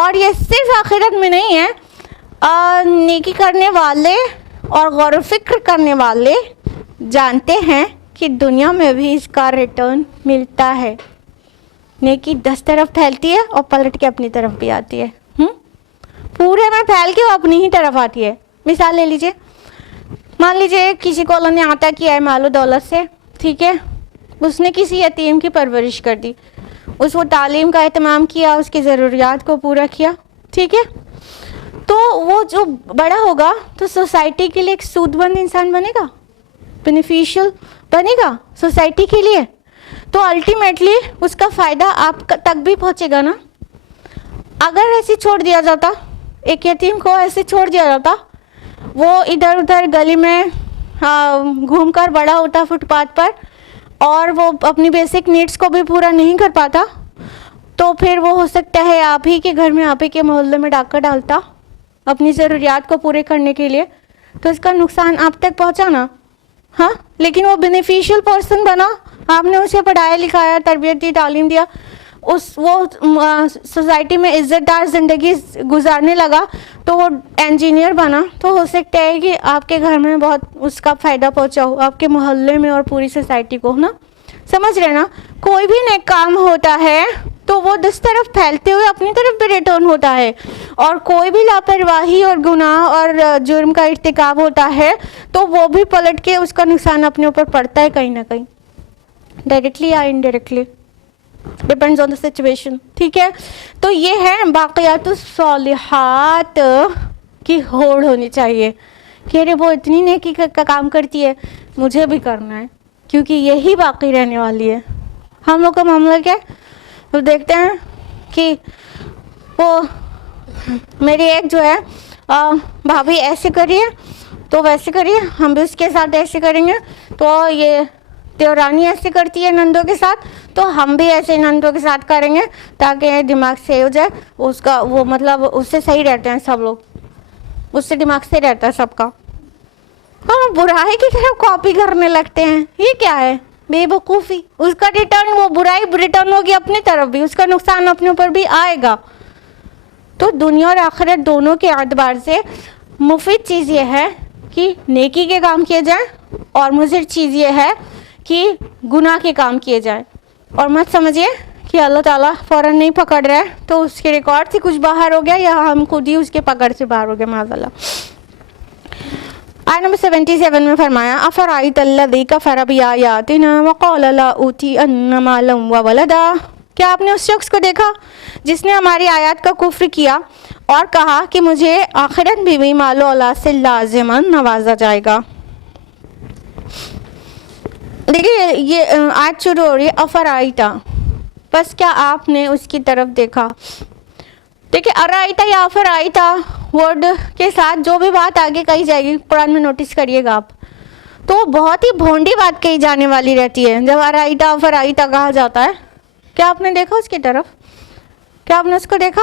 اور یہ صرف آخرت میں نہیں ہے, نیکی کرنے والے اور غور و فکر کرنے والے جانتے ہیں کہ دنیا میں بھی اس کا ریٹرن ملتا ہے. نیکی 10 طرف پھیلتی ہے اور پلٹ کے اپنی طرف بھی آتی ہے, پورے میں پھیل کے وہ اپنی ہی طرف آتی ہے. مثال لے لیجئے, مان لیجئے کسی کو اللہ نے عطا کیا ہے مال و دولت سے, ٹھیک ہے, اس نے کسی یتیم کی پرورش کر دی, اس کو تعلیم کا اہتمام کیا, اس کی ضروریات کو پورا کیا, ٹھیک ہے, تو وہ جو بڑا ہوگا تو سوسائٹی کے لیے ایک سود مند انسان بنے گا, بینیفیشل بنے گا سوسائٹی کے لیے. تو الٹیمیٹلی اس کا فائدہ آپ تک بھی پہنچے گا نا. اگر ایسے چھوڑ دیا جاتا, ایک یتیم کو ایسے چھوڑ دیا جاتا, وہ ادھر ادھر گلی میں گھوم کر بڑا ہوتا فٹ پاتھ پر, اور وہ اپنی بیسک نیڈس کو بھی پورا نہیں کر پاتا, تو پھر وہ ہو سکتا ہے آپ ہی کے گھر میں, آپ ہی کے محلے میں ڈاکہ ڈالتا اپنی ضروریات کو پورے کرنے کے لیے, تو اس کا نقصان آپ تک پہنچا نا. ہاں, لیکن وہ بینیفیشل پرسن بنا, آپ نے اسے پڑھایا لکھایا, تربیت دی, تعلیم دیا, وہ سوسائٹی میں عزت دار زندگی گزارنے لگا, تو وہ انجینئر بنا, تو ہو سکتا ہے کہ آپ کے گھر میں بہت اس کا فائدہ پہنچا ہو, آپ کے محلے میں اور پوری سوسائٹی کو نا. سمجھ رہے نا, کوئی بھی نیک کام ہوتا ہے تو وہ 10 طرف پھیلتے ہوئے اپنی طرف بھی ریٹرن ہوتا ہے, اور کوئی بھی لاپرواہی اور گناہ اور جرم کا ارتکاب ہوتا ہے تو وہ بھی پلٹ کے اس کا نقصان اپنے اوپر پڑتا ہے کہیں نہ کہیں, ڈائریکٹلی یا indirectly, depends on the situation. ٹھیک ہے, تو یہ ہے باقیات الصالحات کی ہوڑ ہونی چاہیے کہ ارے وہ اتنی نیکی کا کام کرتی ہے, مجھے بھی کرنا ہے, کیونکہ یہی باقی رہنے والی ہے. ہم لوگ کا معاملہ کیا ہے, وہ دیکھتے ہیں کہ وہ میری ایک جو ہے بھابھی ایسے کریے تو ویسے کریے, ہم بھی اس کے ساتھ ایسے کریں گے, تو یہ دیورانی ایسے کرتی ہے نندوں کے ساتھ, تو ہم بھی ایسے نندوں کے ساتھ کریں گے تاکہ دماغ صحیح ہو جائے اس کا, وہ مطلب اس سے صحیح رہتے ہیں سب لوگ, اس سے دماغ صحیح رہتا ہے سب کا. ہم برائی کی طرف کاپی کرنے لگتے ہیں, یہ کیا ہے, بے وقوفی. اس کا ریٹرن, وہ برائی ریٹرن ہوگی اپنی طرف بھی, اس کا نقصان اپنے اوپر بھی آئے گا. تو دنیا اور آخرت دونوں کے اعتبار سے مفید چیز یہ ہے کہ نیکی کے کام کیے جائیں, اور مضر چیز یہ ہے کہ گناہ کے کام کیے جائیں. اور مت سمجھیے کہ اللہ تعالیٰ فوراً نہیں پکڑ رہا ہے تو اس کے ریکارڈ سے کچھ باہر ہو گیا, یا ہم خود ہی اس کے پکڑ سے باہر ہو گئے, معاذ اللہ. آیت نمبر 77 میں فرمایا افرأیت الذی کفر بآیاتنا وقال لا اوتین مالا وولدا. کیا آپ نے اس شخص کو دیکھا جس نے ہماری آیات کا کفر کیا اور کہا کہ مجھے آخرت میں بھی مال و اولاد سے لازماً نوازا جائے گا. دیکھیے یہ آیت شروع ہو رہی ہے افرأیتا, بس کیا آپ نے اس کی طرف دیکھا. دیکھیے ارائیتا یا افرائیتا ورڈ کے ساتھ جو بھی بات آگے کہی جائے گی قرآن میں نوٹس کریے گا آپ, تو وہ بہت ہی بھونڈی بات کہی جانے والی رہتی ہے. جب ارائیتا افرائیتا کہا جاتا ہے, کیا آپ نے دیکھا اس کی طرف, کیا آپ نے اس کو دیکھا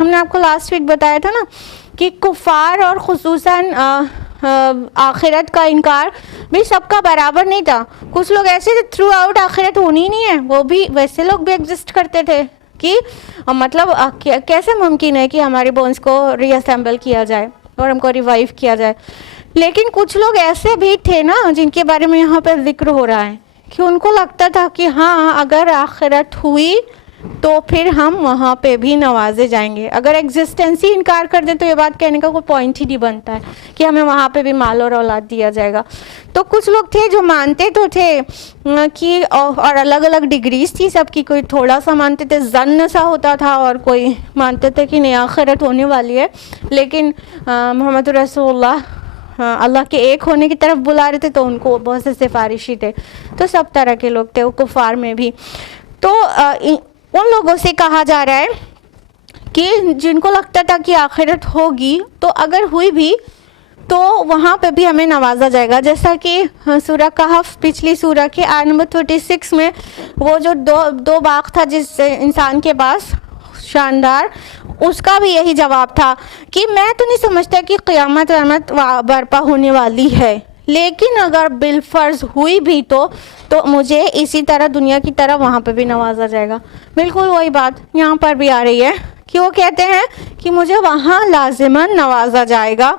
ہم نے آپ کو لاسٹ ویک بتایا تھا نا کہ کفار اور خصوصاً آخرت کا انکار بھی سب کا برابر نہیں تھا. کچھ لوگ ایسے تھے تھرو آؤٹ آخرت ہونی ہی نہیں ہے, وہ بھی ویسے لوگ بھی ایگزسٹ کرتے تھے کہ مطلب کیسے ممکن ہے کہ ہماری بونس کو ری اسمبل کیا جائے اور ہم کو ریوائیو کیا جائے. لیکن کچھ لوگ ایسے بھی تھے نا جن کے بارے میں یہاں پہ ذکر ہو رہا ہے کہ ان کو لگتا تھا کہ ہاں اگر آخرت ہوئی تو پھر ہم وہاں پہ بھی نوازے جائیں گے. اگر ایگزسٹنس ہی انکار کر دیں تو یہ بات کہنے کا کوئی پوائنٹ ہی نہیں بنتا ہے کہ ہمیں وہاں پہ بھی مال اور اولاد دیا جائے گا. تو کچھ لوگ تھے جو مانتے تو تھے کہ اور الگ الگ ڈگریز تھی سب کی, کوئی تھوڑا سا مانتے تھے ظن سا ہوتا تھا اور کوئی مانتے تھے کہ نہیں آخرت ہونے والی ہے, لیکن محمد رسول اللہ کے ایک ہونے کی طرف بلا رہے تھے تو ان کو بہت سے سفارشی تھے. تو سب طرح کے لوگ تھے, وہ کفار میں بھی. تو ان لوگوں سے کہا جا رہا ہے کہ جن کو لگتا تھا کہ آخرت ہوگی تو اگر ہوئی بھی تو وہاں پہ بھی ہمیں نوازا جائے گا. جیسا کہ سورہ کہف پچھلی سورہ کے آیت نمبر 36 میں وہ جو دو باغ تھا جس انسان کے پاس شاندار, اس کا بھی یہی جواب تھا کہ میں تو نہیں سمجھتا کہ قیامت برپا ہونے والی ہے, لیکن اگر بالفرض ہوئی بھی تو مجھے اسی طرح دنیا کی طرح وہاں پہ بھی نوازا جائے گا. بالکل وہی بات یہاں پر بھی آ رہی ہے کہ وہ کہتے ہیں کہ مجھے وہاں لازماً نوازا جائے گا.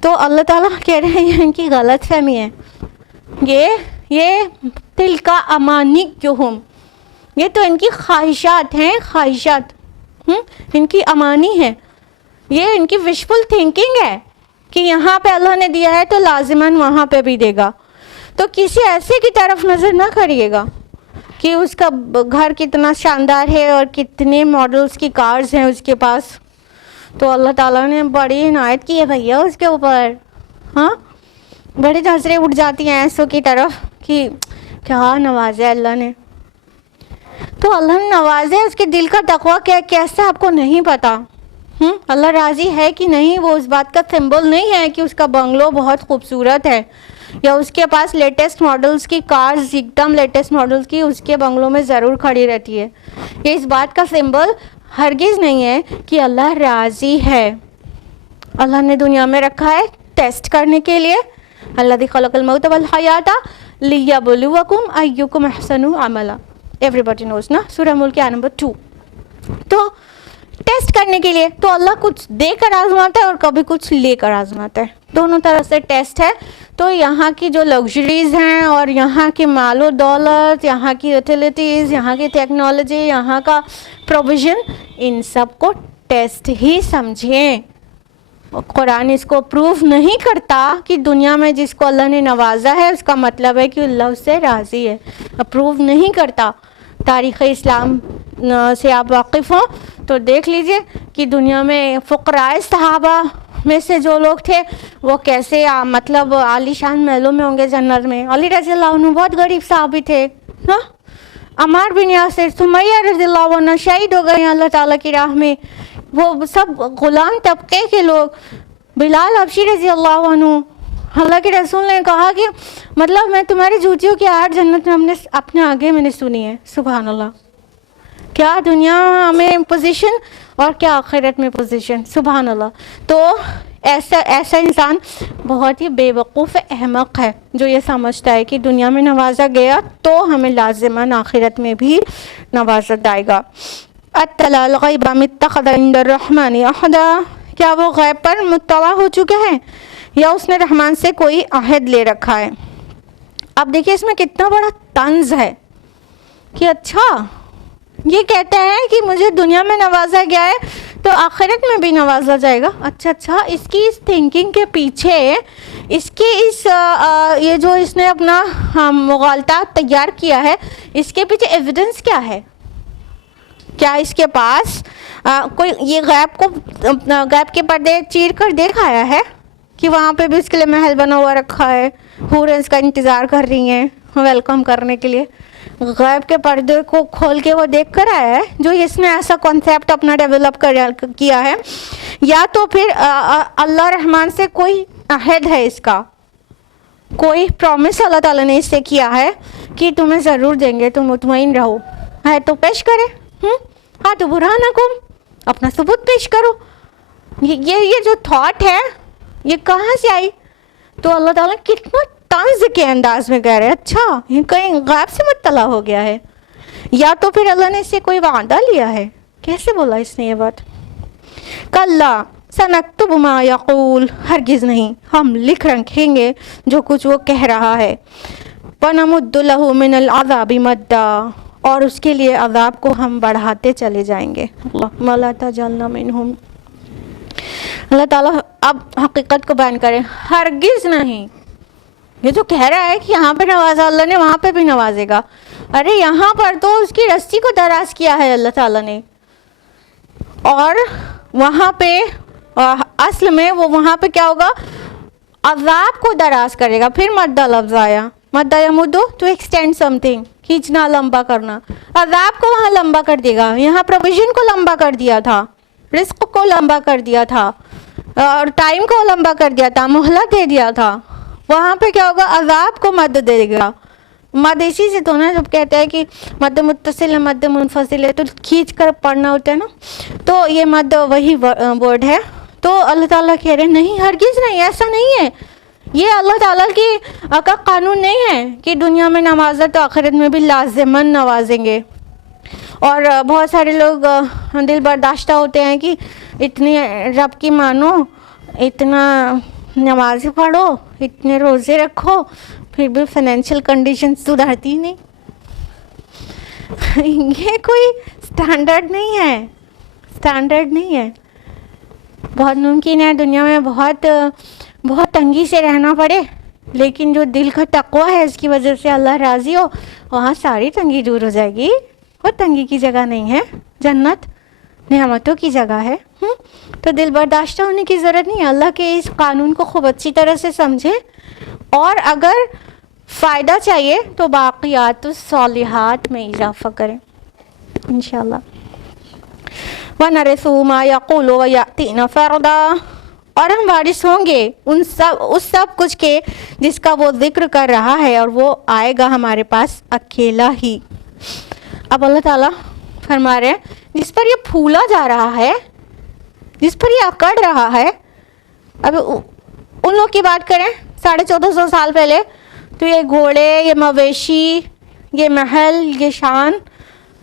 تو اللہ تعالیٰ کہہ رہے ہیں یہ ان کی غلط فہمی ہے, یہ تلکا امانیہم, یہ تو ان کی خواہشات ہیں, خواہشات ان کی امانی ہے, یہ ان کی وشفل تھنکنگ ہے کہ یہاں پہ اللہ نے دیا ہے تو لازماً وہاں پہ بھی دے گا. تو کسی ایسے کی طرف نظر نہ کریے گا کہ اس کا گھر کتنا شاندار ہے اور کتنے ماڈلز کی کارز ہیں اس کے پاس. تو اللہ تعالیٰ نے بڑی عنایت کی ہے بھیا اس کے اوپر. ہاں بڑی نظریں اٹھ جاتی ہیں ایسوں کی طرف کہ کیا نوازا اللہ نے. تو اللہ نے نوازے, اس کے دل کا تقویٰ کیا کیسا آپ کو نہیں پتا. اللہ راضی ہے کہ نہیں وہ اس بات کا سمبل نہیں ہے کہ اس کا بنگلو بہت خوبصورت ہے یا اس کے پاس لیٹسٹ ماڈلز کی کارز ایک دم لیٹسٹ ماڈلز کی اس کے بنگلوں میں ضرور کھڑی رہتی ہے. یہ اس بات کا سمبل ہرگز نہیں ہے کہ اللہ راضی ہے. اللہ نے دنیا میں رکھا ہے ٹیسٹ کرنے کے لیے. الذی خلق الموت والحیات لیبلوکم ایکم احسن عملا. ایوری باڈی نوز نا, سورہ ملک آیت نمبر 2. تو ٹیسٹ کرنے کے لیے تو اللہ کچھ دے کر آزماتا ہے اور کبھی کچھ لے کر آزماتا ہے, دونوں طرح سے ٹیسٹ ہے. تو یہاں کی جو لگژریز ہیں اور یہاں کی مال و دولت, یہاں کی یوٹیلیٹیز, یہاں کی ٹیکنالوجی, یہاں کا پروویژن, ان سب کو ٹیسٹ ہی سمجھیں. قرآن اس کو پروف نہیں کرتا کہ دنیا میں جس کو اللہ نے نوازا ہے اس کا مطلب ہے کہ اللہ اس سے راضی ہے, اپروو نہیں کرتا. تاریخ اسلام سے آپ واقف ہوں تو دیکھ لیجئے کہ دنیا میں فقراء صحابہ میں سے جو لوگ تھے وہ کیسے مطلب عالی شان محلوں میں ہوں گے جنت میں. علی رضی اللہ عنہ بہت غریب صحابی تھے. عمار بن یاسر, سمیہ رضی اللہ عنہ شہید ہو گئے اللہ تعالیٰ کی راہ میں, وہ سب غلام طبقے کے لوگ. بلال حبشی رضی اللہ عنہ, اللہ کے رسول نے کہا کہ مطلب میں تمہاری جوتیوں کی آہٹ جنت میں اپنے آگے میں نے سنی ہے. سبحان اللہ, کیا دنیا میں پوزیشن اور کیا آخرت میں پوزیشن. سبحان اللہ. تو ایسا انسان بہت ہی بے وقوف احمق ہے جو یہ سمجھتا ہے کہ دنیا میں نوازا گیا تو ہمیں لازماً آخرت میں بھی نوازا جائے گا. اطلع الغیب ام اتخذ عند الرحمن عہدا, کیا وہ غیب پر مطلع ہو چکے ہیں یا اس نے رحمان سے کوئی عہد لے رکھا ہے. اب دیکھیے اس میں کتنا بڑا طنز ہے کہ اچھا یہ کہتا ہے کہ مجھے دنیا میں نوازا گیا ہے تو آخرت میں بھی نوازا جائے گا. اچھا اس کی اس تھنکنگ کے پیچھے اس کے یہ جو اس نے اپنا مغالطہ تیار کیا ہے اس کے پیچھے ایویڈنس کیا ہے. کیا اس کے پاس کوئی یہ غیب کے پردے چیر کر دیکھ آیا ہے کہ وہاں پہ بھی اس کے لیے محل بنا ہوا رکھا ہے, حوریں اس کا انتظار کر رہی ہیں ویلکم کرنے کے لیے. غیب کے پردے کو کھول کے وہ دیکھ کر آیا ہے جو اس نے ایسا کانسیپٹ اپنا ڈیولپ کیا ہے, یا تو پھر اللہ رحمان سے کوئی عہد ہے, اس کا کوئی پرومس اللہ تعالیٰ نے اس سے کیا ہے کہ تمہیں ضرور دیں گے, تم مطمئن رہو. ہے تو پیش کرے, ہاں تو برہانکم, اپنا ثبوت پیش کرو. یہ جو تھاٹ ہے یہ کہاں سے آئی؟ تو اللہ تعالیٰ کتنا طنز کے انداز میں کہہ رہے ہیں اچھا یہ کہیں غیب سے مطلع ہو گیا ہے، یا تو پھر اللہ نے اس سے کوئی وعدہ لیا ہے. کیسے بولا اس نے یہ بات؟ کلا سنکتب ما یقول، ہرگز نہیں، ہم لکھ رکھیں گے جو کچھ وہ کہہ رہا ہے. وَنَمُدُّ لَهُ مِنَ الْعَذَابِ مَدًّا، اور اس کے لیے عذاب کو ہم بڑھاتے چلے جائیں گے. اللہم لا تجعلنا منہم. اللہ تعالیٰ اب حقیقت کو بیان کریں، ہرگز نہیں. یہ جو کہہ رہا ہے کہ یہاں پہ نوازا اللہ نے، وہاں پہ بھی نوازے گا. ارے یہاں پر تو اس کی رسی کو دراز کیا ہے اللہ تعالیٰ نے، اور وہاں پہ اصل میں وہ وہاں پہ کیا ہوگا؟ عذاب کو دراز کرے گا. پھر مدہ لفظ آیا، مدہ یمدو ٹو ایکسٹینڈ سم تھنگ، کھینچنا، لمبا کرنا. عذاب کو وہاں لمبا کر دے گا. یہاں پروویژن کو لمبا کر دیا تھا، رزق کو لمبا کر دیا تھا، اور ٹائم کو لمبا کر دیا تھا، مہلت دے دیا تھا. وہاں پہ کیا ہوگا؟ عذاب کو مد دے گا. مد اسی سے تو نا، جب کہتے ہیں کہ مد متصل ہے مد منفصل ہے تو کھینچ کر پڑھنا ہوتا ہے نا، تو یہ مد وہی ورڈ ہے. تو اللہ تعالیٰ کہہ رہے ہیں نہیں، ہرگز نہیں، ایسا نہیں ہے. یہ اللہ تعالیٰ کا قانون نہیں ہے کہ دنیا میں نوازا تو آخرت میں بھی لازماً نوازیں گے. اور بہت سارے لوگ دل برداشتہ ہوتے ہیں کہ اتنی رب کی مانو، اتنا نماز پڑھو، اتنے روزے رکھو، پھر بھی فائنینشیل کنڈیشن سدھرتی نہیں. یہ کوئی سٹینڈرڈ نہیں ہے، سٹینڈرڈ نہیں ہے. بہت ممکن ہے دنیا میں بہت تنگی سے رہنا پڑے، لیکن جو دل کا تقویٰ ہے اس کی وجہ سے اللہ راضی ہو، وہاں ساری تنگی دور ہو جائے گی. وہ تنگی کی جگہ نہیں ہے، جنت نعمتوں کی جگہ ہے. تو دل برداشتہ ہونے کی ضرورت نہیں ہے. اللہ کے اس قانون کو خوب اچھی طرح سے سمجھیں، اور اگر فائدہ چاہیے تو باقیات الصالحات میں اضافہ کریں انشاءاللہ. وَنَرِثُهُ مَا يَقُولُ وَيَأْتِينَا فَرْدًا، اور ہم وارث ہوں گے اس سب کچھ کے جس کا وہ ذکر کر رہا ہے، اور وہ آئے گا ہمارے پاس اکیلا ہی. اب اللہ تعالیٰ فرما رہے ہیں جس پر یہ پھولا جا رہا ہے، جس پر یہ اکڑ رہا ہے. اب ان لوگ کی بات کریں 1450 سال پہلے، تو یہ گھوڑے، یہ مویشی، یہ محل، یہ شان،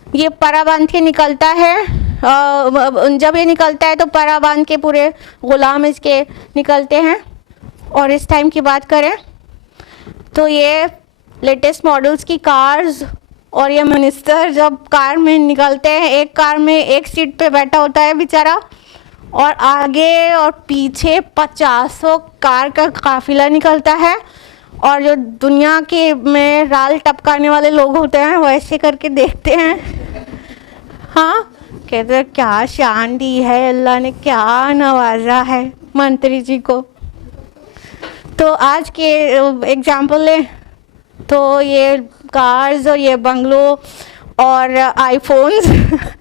یہ پرا باندھ کے نکلتا ہے. جب یہ نکلتا ہے تو پرا باندھ کے پورے غلام اس کے نکلتے ہیں. اور اس ٹائم کی بات کریں تو یہ لیٹسٹ ماڈلز کی کارز، اور یہ منسٹر جب کار میں نکلتے ہیں، ایک کار میں ایک سیٹ پہ بیٹھا ہوتا ہے بیچارہ، اور آگے اور پیچھے 50 کار کا قافلہ نکلتا ہے. اور جو دنیا کے میں رال ٹپکانے والے لوگ ہوتے ہیں وہ ایسے کر کے دیکھتے ہیں، ہاں کہتے ہیں کیا شان دی ہے اللہ نے، کیا نوازا ہے منتری جی کو. تو آج کے ایگزامپل لیں تو یہ کارز اور یہ بنگلو اور آئی فونز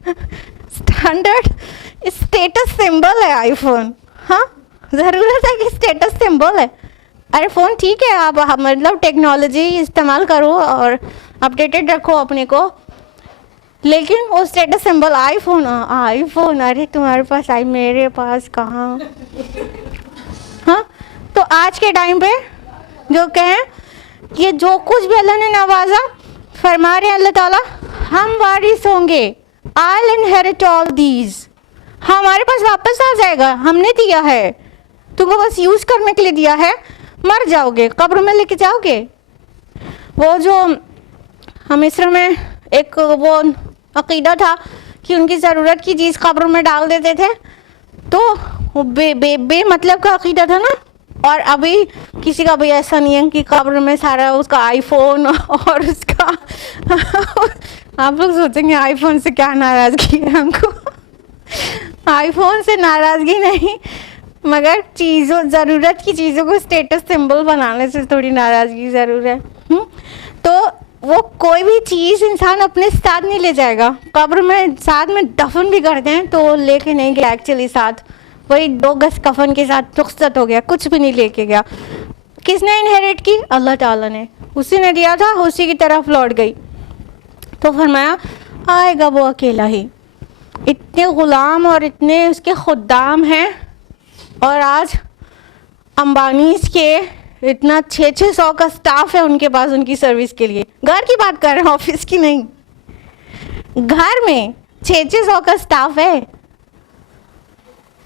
اسٹینڈرڈ اسٹیٹس سمبل ہے. آئی فون، ہاں ضرورت ہے کہ اسٹیٹس سمبل ہے. ارے فون ٹھیک ہے، آپ مطلب ٹیکنالوجی استعمال کرو اور اپڈیٹڈ رکھو اپنے کو، لیکن وہ اسٹیٹس سمبل آئی فون، آئی فون، ارے تمہارے پاس آئی، میرے پاس کہاں. ہاں تو آج کے ٹائم پہ جو کہیں یہ جو کچھ بھی اللہ نے نوازا، فرما رہے ہیں اللہ تعالیٰ ہم وارث ہوں گے. I'll inherit all these، ہمارے پاس واپس آ جائے گا، ہم نے دیا ہے تم کو، بس یوز کرنے کے لیے دیا ہے. مر جاؤ گے، قبر میں لے کے جاؤ گے. وہ جو مصر میں ایک وہ عقیدہ تھا کہ ان کی ضرورت کی چیز قبر میں ڈال دیتے تھے، تو بے مطلب کا عقیدہ تھا نا. اور ابھی کسی کا بھی ایسا نہیں ہے کہ قبر میں سارا اس کا آئی فون اور اس کا آپ لوگ سوچیں گے آئی فون سے کیا ناراضگی ہے ہم کو. آئی فون سے ناراضگی نہیں، مگر چیزوں، ضرورت کی چیزوں کو اسٹیٹس سمبل بنانے سے تھوڑی ناراضگی ضرور ہے. تو وہ کوئی بھی چیز انسان اپنے ساتھ نہیں لے جائے گا. قبر میں ساتھ میں دفن بھی کرتے ہیں تو لے کے نہیں گیا ایکچولی ساتھ، وہی 2 گز کفن کے ساتھ رخصت ہو گیا، کچھ بھی نہیں لے کے گیا. کس نے انہیریٹ کی؟ اللہ تعالیٰ نے، اسی نے دیا تھا، اسی کی طرف لوٹ گئی. تو فرمایا آئے گا وہ اکیلا ہی. اتنے غلام اور اتنے اس کے خدام ہیں، اور آج امبانیز کے اتنا 600 کا سٹاف ہے ان کے پاس ان کی سروس کے لیے. گھر کی بات کر رہے ہیں، آفس کی نہیں. گھر میں 600 کا سٹاف ہے،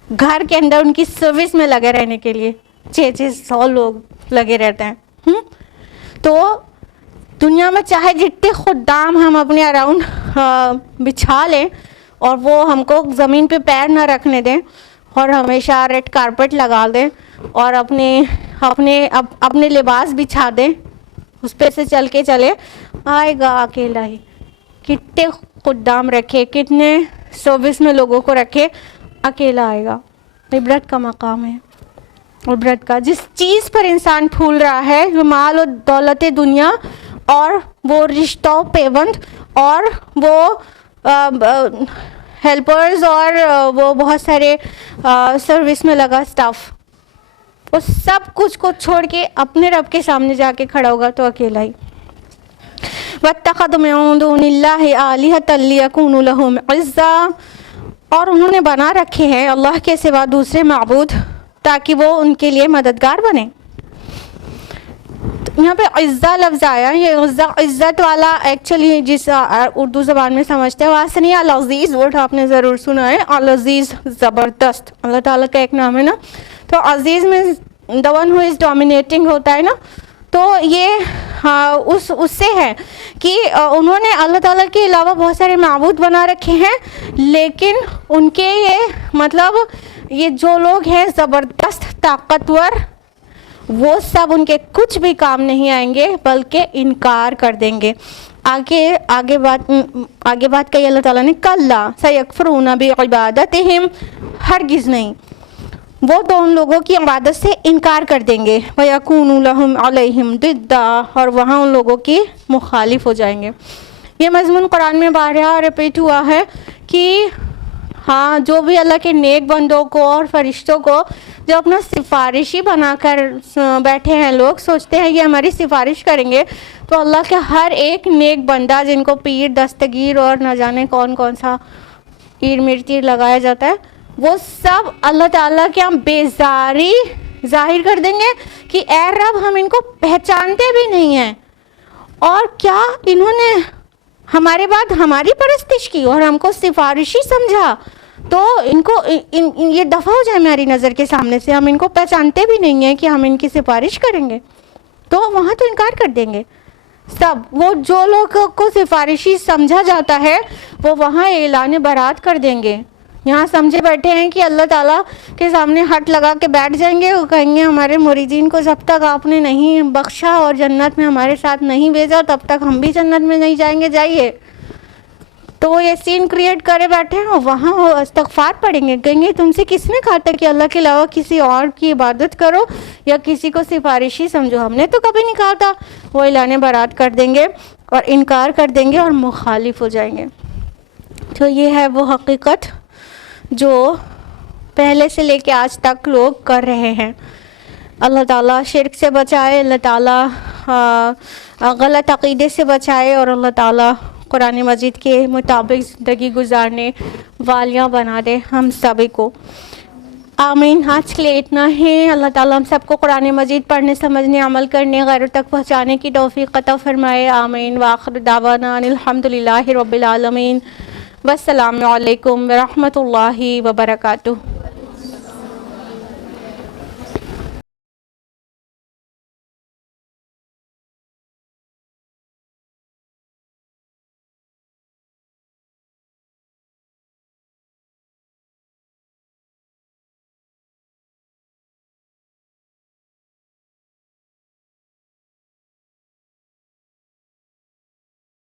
گھر کے اندر ان کی سروس میں لگے رہنے کے لیے 600 لوگ لگے رہتے ہیں. تو دنیا میں چاہے جتنے خدام ہم اپنے اراؤنڈ بچھا لیں اور وہ ہم کو زمین پہ پیر نہ رکھنے دیں اور ہمیشہ ریڈ کارپٹ لگا دیں اور اپنے لباس بچھا دیں، اس پہ سے چل کے چلے، آئے گا اکیلا ہی. کتنے خدام رکھے، کتنے سروس میں لوگوں کو رکھے، اکیلا آئے گا. عبرت کا مقام ہے. عبرت کا جس چیز پر انسان پھول رہا ہے، وہ مال و دولت دنیا اور وہ رشتہ پیوند اور وہ ہیلپرز اور وہ بہت سارے سروس میں لگا اسٹاف، وہ سب کچھ کو چھوڑ کے اپنے رب کے سامنے جا کے کھڑا ہوگا تو اکیلا ہی. وَاتَّخَذُوا مِن دُونِ اللَّهِ آلِهَةً لِيَكُونُوا لَهُمْ عِزًّا، اور انہوں نے بنا رکھے ہیں اللہ کے سوا دوسرے معبود تاکہ وہ ان کے لیے مددگار بنے. یہاں پہ عزہ لفظ آیا، یہ عزت والا ایکچولی جس اردو زبان میں سمجھتے ہیں وہاں سے نہیں. العزیز ورڈ آپ نے ضرور سنا ہے. العزیز زبردست اللہ تعالیٰ کا ایک نام ہے نا. تو عزیز میں the one who is dominating ہوتا ہے نا. تو یہ اس سے ہے کہ انہوں نے اللہ تعالیٰ کے علاوہ بہت سارے معبود بنا رکھے ہیں، لیکن ان کے یہ مطلب یہ جو لوگ ہیں زبردست طاقتور، وہ سب ان کے کچھ بھی کام نہیں آئیں گے بلکہ انکار کر دیں گے. آگے بات کہی اللہ تعالیٰ نے، کلا سیکفرون بعبادتہم، ہرگز نہیں، وہ تو ان لوگوں کی عبادت سے انکار کر دیں گے. وَيَكُونُ لَهُمْ عَلَيْهِمْ ضِدًّا، اور وہاں ان لوگوں کی مخالف ہو جائیں گے. یہ مضمون قرآن میں بارہا ریپیٹ ہوا ہے کہ ہاں جو بھی اللہ کے نیک بندوں کو اور فرشتوں کو جو اپنا سفارشی بنا کر بیٹھے ہیں، لوگ سوچتے ہیں یہ ہماری سفارش کریں گے، تو اللہ کے ہر ایک نیک بندہ جن کو پیر دستگیر اور نہ جانے کون کون سا پیر مرتیر لگایا جاتا ہے، وہ سب اللہ تعالیٰ کے ہم بیزاری ظاہر کر دیں گے کہ اے رب ہم ان کو پہچانتے بھی نہیں ہیں، اور کیا انہوں نے ہمارے بعد ہماری پرستش کی اور ہم کو سفارشی سمجھا، تو ان کو یہ دفع ہو جائے ہماری نظر کے سامنے سے، ہم ان کو پہچانتے بھی نہیں ہیں کہ ہم ان کی سفارش کریں گے. تو وہاں تو انکار کر دیں گے سب. وہ جو لوگ کو سفارشی سمجھا جاتا ہے وہ وہاں اعلان برات کر دیں گے. یہاں سمجھے بیٹھے ہیں کہ اللہ تعالیٰ کے سامنے ہٹ لگا کے بیٹھ جائیں گے، وہ کہیں گے ہمارے مریدین کو جب تک آپ نے نہیں بخشا اور جنت میں ہمارے ساتھ نہیں بھیجا تب تک ہم بھی جنت میں نہیں جائیں گے، جائیے. تو وہ یہ سین کریٹ کرے بیٹھے ہیں، وہاں وہ استغفار پڑھیں گے، کہیں گے تم سے کس نے کہا تھا کہ اللہ کے علاوہ کسی اور کی عبادت کرو یا کسی کو سفارشی سمجھو، ہم نے تو کبھی نہیں کہا تھا. وہ اعلان برات کر دیں گے اور انکار کر دیں گے اور مخالف ہو جائیں گے. تو یہ ہے وہ حقیقت جو پہلے سے لے کے آج تک لوگ کر رہے ہیں. اللہ تعالیٰ شرک سے بچائے، اللہ تعالیٰ غلط عقیدے سے بچائے، اور اللہ تعالیٰ قرآن مجید کے مطابق زندگی گزارنے والیاں بنا دے ہم سبھی کو. آمین. آج کے لیے اتنا ہے. اللہ تعالیٰ ہم سب کو قرآن مجید پڑھنے، سمجھنے، عمل کرنے، غیروں تک پہنچانے کی توفیق عطا فرمائے. آمین. وآخر دعوانا الحمدللہ رب العالمین. والسلام علیکم ورحمۃ اللہ وبرکاتہ.